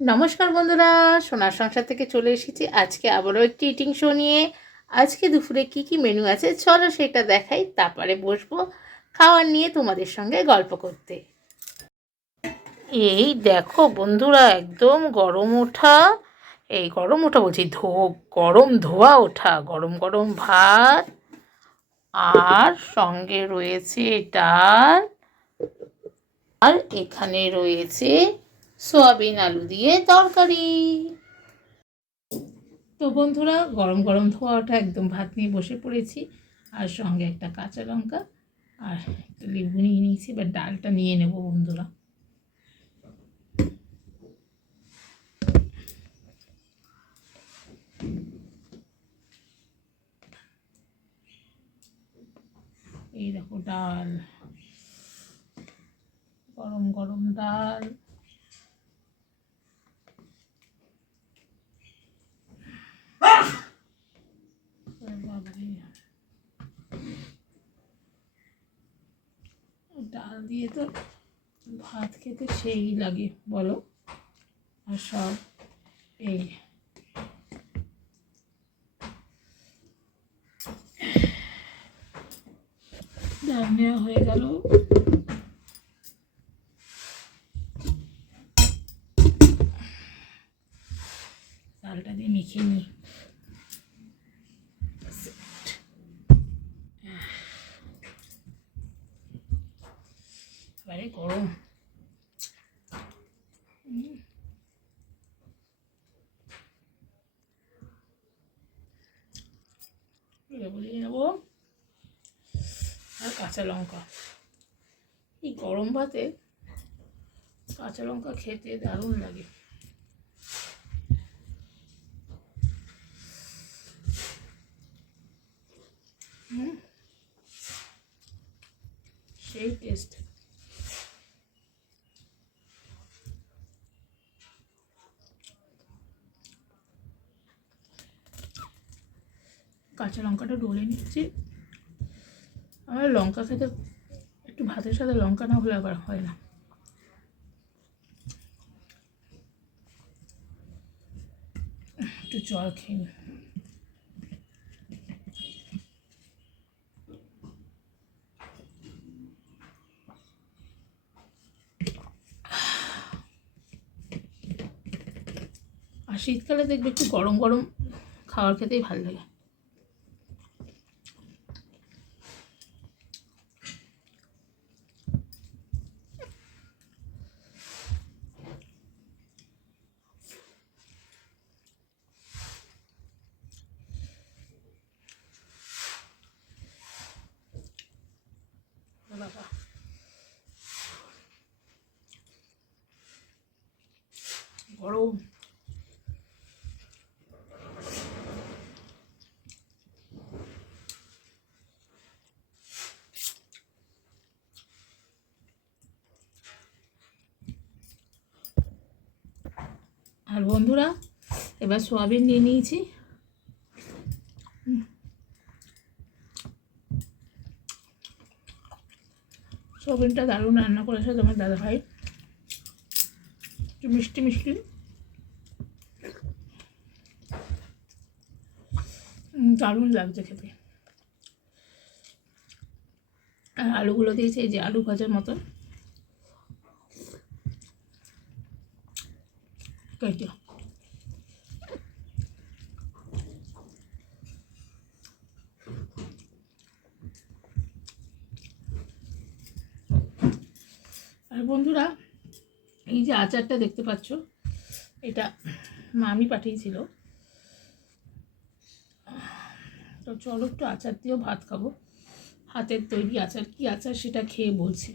নমস্কার বন্ধুরা, সোনার সংসার থেকে চলে এসেছি আজকে আবারও একটি ইটিং শো নিয়ে। আজকে দুপুরে কি কি মেনু আছে চলো সেটা দেখাই, তারপরে বসবো খাওয়ার নিয়ে তোমাদের সঙ্গে গল্প করতে। এই দেখো বন্ধুরা, একদম গরম ওঠা, বলছি গরম ধোয়া ওঠা গরম গরম ভাত, আর সঙ্গে রয়েছে ডাল, আর এখানে রয়েছে সয়াবিন আলু দিয়ে তরকারি। তো বন্ধুরা, গরম গরম ধোয়া ওঠা একদম ভাত নিয়ে বসে পড়েছি, আর সঙ্গে একটা কাঁচা লঙ্কা আর একটা লেবু নিয়ে নিয়েছি। এবার ডালটা নিয়ে নেব বন্ধুরা। এই দেখো ডাল, গরম গরম ডাল। ডাল দিয়ে তো ভাত খেতে সেই লাগে বলো। আর সব এই ডাল নেওয়া হয়ে গেল। ডালটা দিয়ে মেখে নিই। এবারে গরম লেবু দিয়ে নেবো আর কাঁচা লঙ্কা। এই গরম ভাতে কাঁচা লঙ্কা খেতে দারুণ লাগে। সেই টেস্ট। কাঁচা লঙ্কাটা ডলে নিচ্ছি। আমার লঙ্কা খেতে একটু ভাতের সাথে লঙ্কা না হলে আবার হয় না। একটু জল খেয়ে নিই। আর শীতকালে দেখবে একটু গরম গরম খাবার খেতেই ভালো লাগে। বাবা, গরম। আর বন্ধুরা, এবার সোয়াবিন নিয়ে নিয়েছি। সোয়াবিনটা দারুণ রান্না করেছে তোমার দাদা ভাই, একটু মিষ্টি মিষ্টি, দারুণ লাগছে খেতে। আর আলুগুলো দিয়েছে এই যে আলু ভাজার মতন কেটে। আর বন্ধুরা, এই যে আচারটা দেখতে পাচ্ছ, এটা মামি পাঠিয়েছিল। তো চলো একটু আচার দিয়েও ভাত খাবো। হাতের তৈরি আচার, কি আচার সেটা খেয়ে বলছি।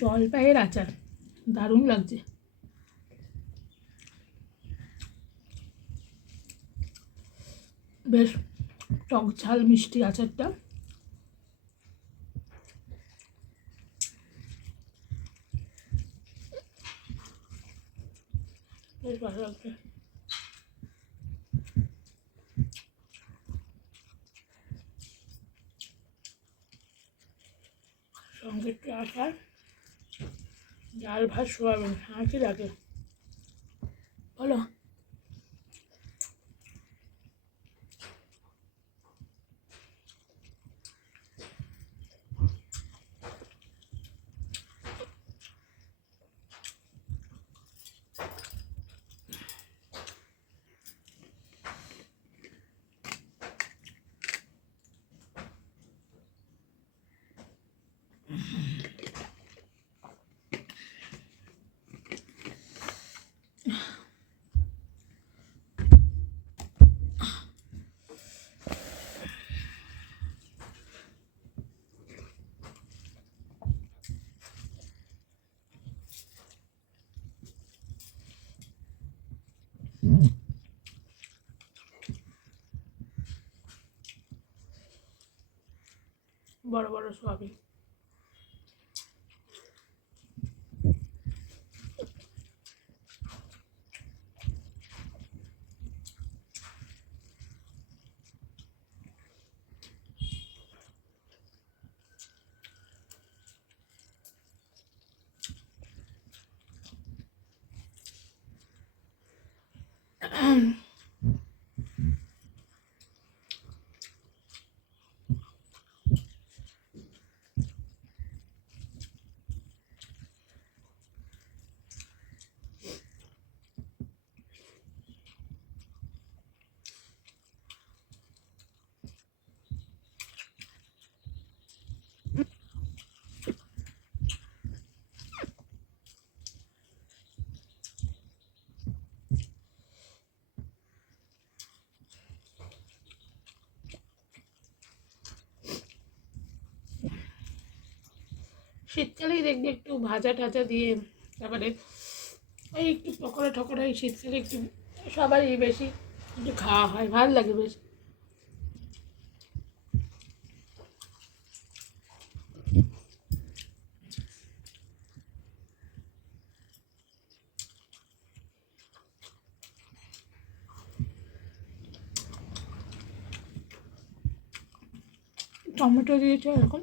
জলপাইয়ের আচার, দারুণ লাগছে। বেশ টক ঝাল মিষ্টি আচারটা। বেশ ভালো লাগছে। সঙ্গে একটু আচার, ডাল ভাত সোয়াবিন, আর কি লাগে বলো? বড় বড় সোয়াবিন। শীতকালেই দেখবি একটু ভাজা টাজা দিয়ে, তারপরে এই একটু পকোড়া টকোড়া, এই শীতকালে একটু সবারই বেশি একটু খাওয়া হয়, ভালো লাগে বেশ। টমেটো দিয়েছে এরকম।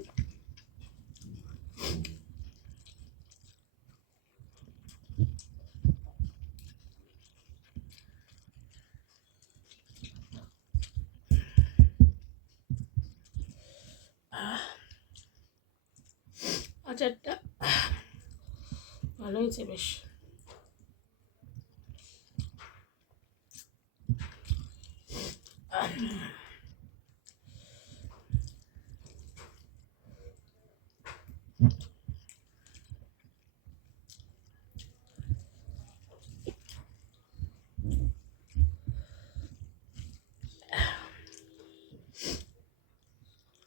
আচারটা ভালো হয়েছে বেশ।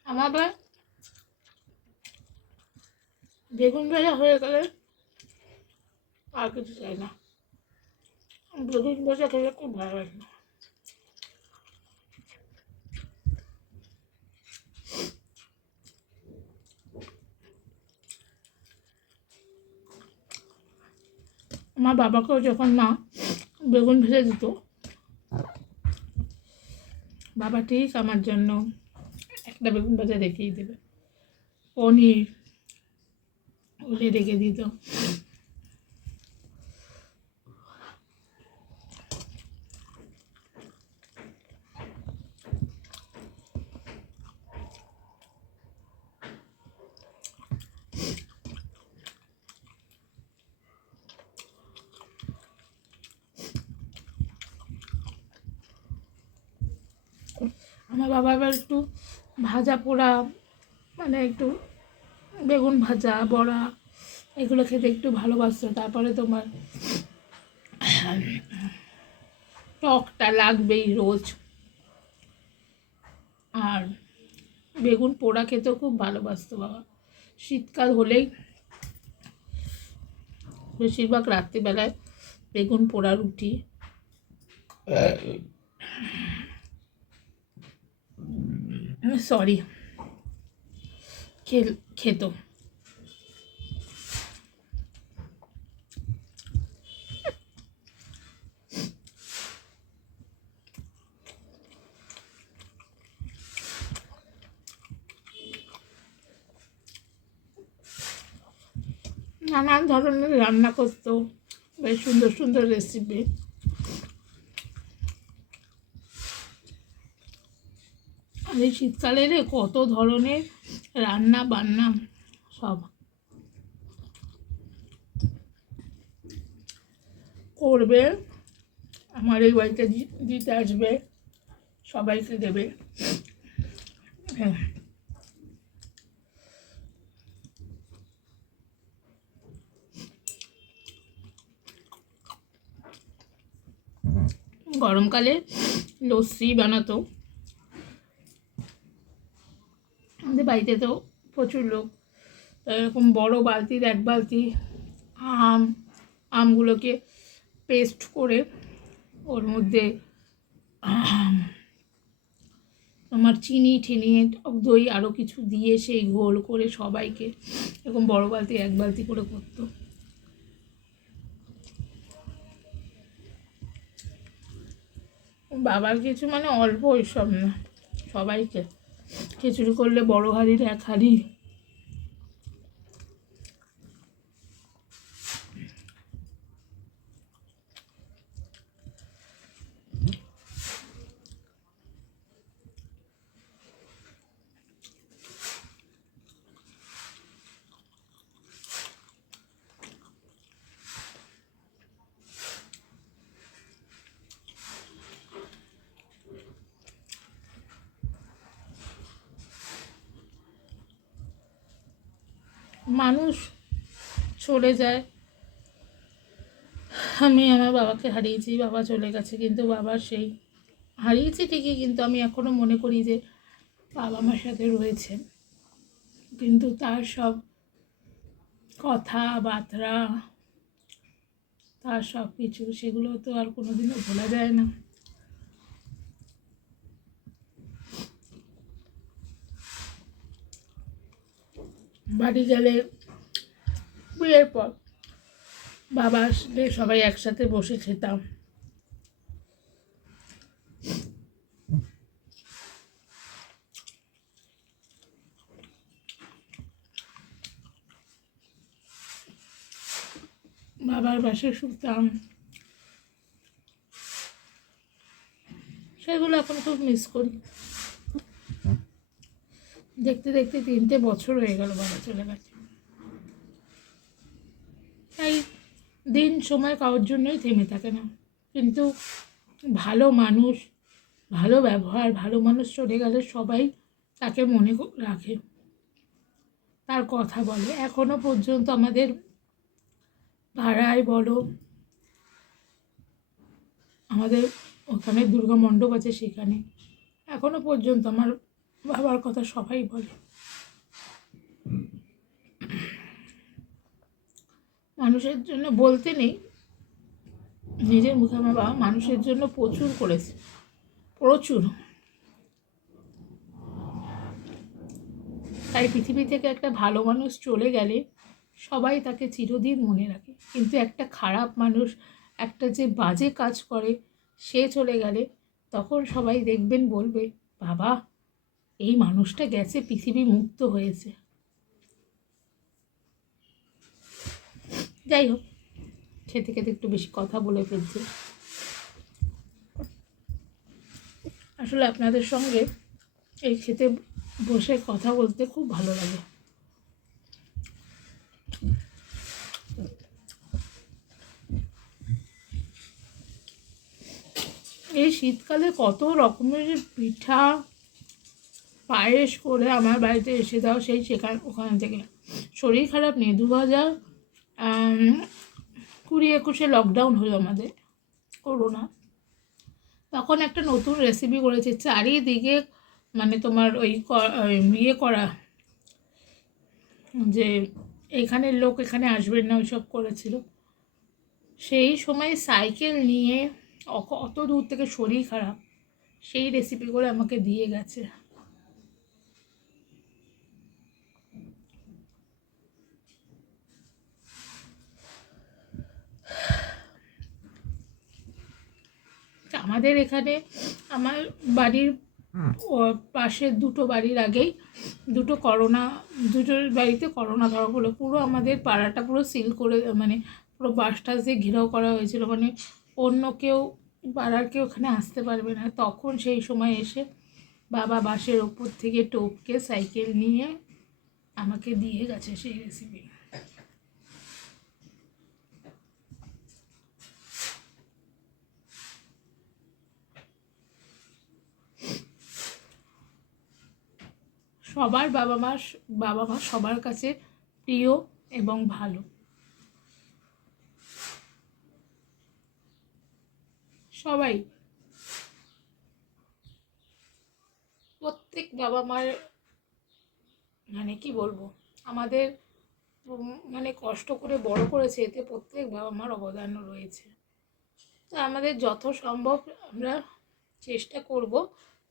আমার বেগুন ভাজা হয়ে গেলে আর কিছু চাই না। বেগুন ভাজা খেলে খুব ভালো লাগে। আমার বাবাকেও যখন মা বেগুন ভেজে দিত, বাবা ঠিক আমার জন্য একটা বেগুন ভাজা রেখেই দেবে, পনির ওলে রেখে দিত। আমার বাবা এবার একটু ভাজা পোড়া, মানে একটু বেগুন ভাজা বড়া এগুলো খেতে একটু ভালোবাসতো। তারপরে তোমার টকটা লাগবেই রোজ, আর বেগুন পোড়া খেতেও খুব ভালোবাসতো বাবা। শীতকাল হলেই বেশিরভাগ রাত্রিবেলায় বেগুন পোড়া রুটি সরি খেত। নানান ধরনের রান্না করতো, বেশ সুন্দর সুন্দর রেসিপি। আর এই শীতকালে রে কত ধরনের রান্না বান্না সব করবে, আমার এই বাড়িতে দিতে আসবে, সবাইকে দেবে। হ্যাঁ, গরমকালে লস্যি বানাতো আমাদের বাড়িতে, তো প্রচুর লোক। এরকম বড় বালতির 1 বালতি আমগুলোকে পেস্ট করে ওর মধ্যে আমার চিনি ঠিনি টক দই আরও কিছু দিয়ে সেই ঘোল করে সবাইকে এরকম বড় বালতি 1 বালতি করে করতো। বাবার কিছু মানে অল্প ওইসব না, সবাইকে খিচুড়ি করলে বড় হাঁড়ির 1 হাঁড়ি। মানুষ চলে যায়, আমি আমার বাবাকে হারিয়েছি, বাবা চলে গেছে, কিন্তু বাবার সেই হারিয়েছি ঠিকই, কিন্তু আমি এখনও মনে করি যে বাবা আমার সাথে রয়েছেন। কিন্তু তার সব কথাবার্তা, তার সব কিছু, সেগুলো তো আর কোনোদিনও ভোলা যায় না। বাড়ি গেলে বিয়ের পর বাবা আসলে সবাই একসাথে বসে খেতাম। বাবার পাশে শুতাম, সেগুলো এখন খুব মিস করি। দেখতে দেখতে 3টে বছর হয়ে গেল বাবা চলে গেছে। তাই দিন সময় কারোর জন্যই থেমে থাকে না, কিন্তু ভালো মানুষ, ভালো ব্যবহার, ভালো মানুষ চলে গেলে সবাই তাকে মনে রাখে, তার কথা বলে। এখনো পর্যন্ত আমাদের পাড়ায় বলো, আমাদের ওখানে দুর্গা মণ্ডপ আছে, সেখানে এখনো পর্যন্ত আমার বাবার কথা সবাই বলে। মানুষের জন্য বলতে নেই, নিজের মুখে আমার বাবা মানুষের জন্য প্রচুর করেছে, প্রচুর। তাই পৃথিবী থেকে একটা ভালো মানুষ চলে গেলে সবাই তাকে চিরদিন মনে রাখে, কিন্তু একটা খারাপ মানুষ, একটা যে বাজে কাজ করে, সে চলে গেলে তখন সবাই দেখবেন বলবে, বাবা এই মানুষটা গেছে, পৃথিবী মুক্ত হয়েছে। যাই হোক, খেতে খেতে একটু বেশি কথা বলে ফেলছে। আসলে আপনাদের সঙ্গে এই খেতে বসে কথা বলতে খুব ভালো লাগে। এই শীতকালে কত রকমের পিঠা পায়েস করে আমার বাড়িতে এসে দাও, ওখান থেকে। শরীর খারাপ নেই, 2020-21 লকডাউন হলো আমাদের, করোনা। তখন একটা নতুন রেসিপি করেছে, চারিদিকে মানে তোমার ওই ইয়ে করা, যে এখানের লোক এখানে আসবেন না, ওইসব করেছিল। সেই সময় সাইকেল নিয়ে অত দূর থেকে, শরীর খারাপ, সেই রেসিপি করে আমাকে দিয়ে গেছে। আমাদের এখানে আমার বাড়ির ও পাশের দুটো বাড়ির আগেই দুটো বাড়িতে করোনা ধরা পড়লো। পুরো আমাদের পাড়াটা পুরো সিল করে, মানে পুরো বাস টাস দিয়ে ঘেরাও করা হয়েছিল, মানে অন্য কেউ পাড়ার কেউ ওখানে আসতে পারবে না। তখন সেই সময় এসে বাবা বাসের ওপর থেকে টপকে সাইকেল নিয়ে আমাকে দিয়ে গেছে সেই রেসিপি। সবার বাবা মা সবার কাছে প্রিয় এবং ভালো। সবাই, প্রত্যেক বাবা মার, মানে কি বলবো, আমাদের মানে কষ্ট করে বড় করেছে, এতে প্রত্যেক বাবা মার অবদানও রয়েছে। তো আমাদের যত সম্ভব আমরা চেষ্টা করব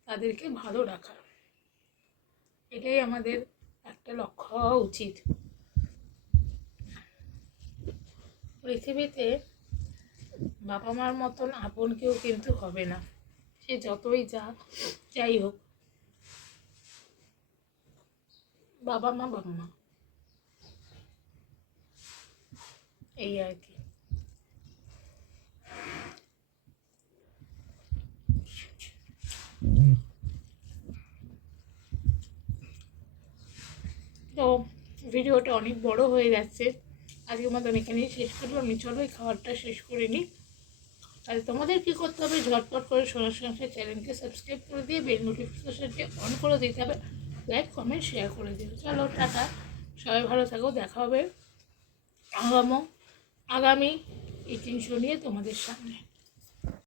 তাদেরকে ভালো রাখার, এটাই আমাদের একটা লক্ষ্য হওয়া উচিত। পৃথিবীতে বাবা মার মতন আপন কেউ কিন্তু হবে না, সে যতই যাই হোক, বাবা মা এই আর কি। তো ভিডিওটা অনেক বড় হয়ে যাচ্ছে, আজকের মতন এখানেই শেষ করবো আমি। চলো এই খাবারটা শেষ করে নিই। আর তোমাদের কী করতে হবে, ঝটপট করে সোনার সংসার চ্যানেলকে সাবস্ক্রাইব করে দিয়ে বেল নোটিফিকেশনটি অন করে দিতে হবে, লাইক কমেন্ট শেয়ার করে দিও। চলো টাটা, সবাই ভালো থাকো, দেখা হবে আগামী ইটিং শো নিয়ে তোমাদের সামনে।